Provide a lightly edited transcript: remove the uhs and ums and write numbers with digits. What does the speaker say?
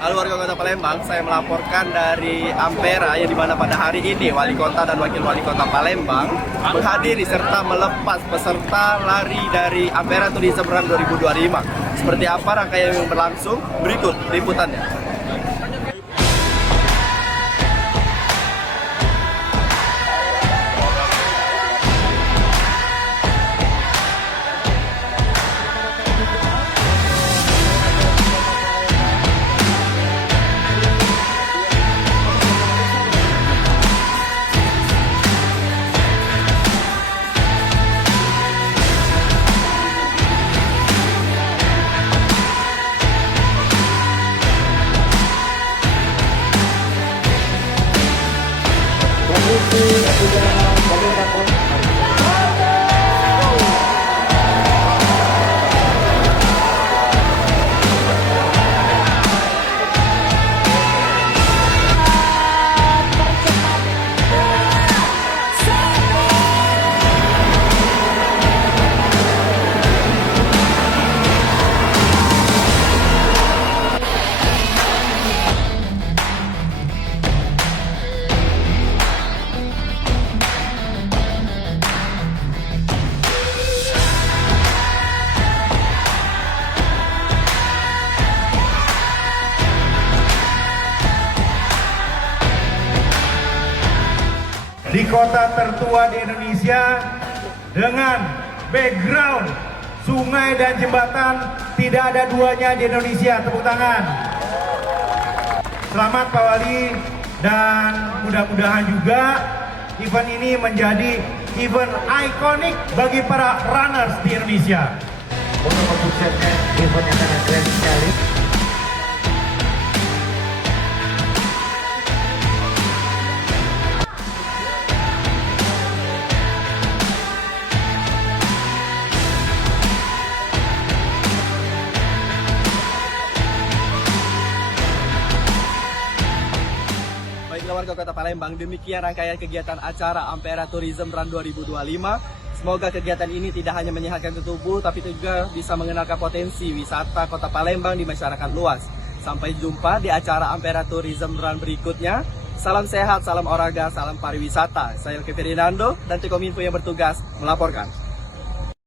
Halo warga Kota Palembang, saya melaporkan dari Ampera yang dimana pada hari ini Wali Kota dan Wakil Wali Kota Palembang menghadiri serta melepas peserta lari dari Ampera Tourism Run 2025. Seperti apa rangkaian yang berlangsung? Berikut liputannya. Di kota tertua di Indonesia dengan background sungai dan jembatan tidak ada duanya di Indonesia. Tepuk tangan. Selamat Pak Wali, dan mudah-mudahan juga event ini menjadi event ikonik bagi para runners di Indonesia. Untuk mensukseskan event yang sangat keren sekali. Baiklah warga Kota Palembang, demikian rangkaian kegiatan acara Ampera Tourism Run 2025. Semoga kegiatan ini tidak hanya menyehatkan tubuh, tapi juga bisa mengenalkan potensi wisata Kota Palembang di masyarakat luas. Sampai jumpa di acara Ampera Tourism Run berikutnya. Salam sehat, salam olahraga, salam pariwisata. Saya Elke Ferdinando dan Tim Kominfo yang bertugas melaporkan.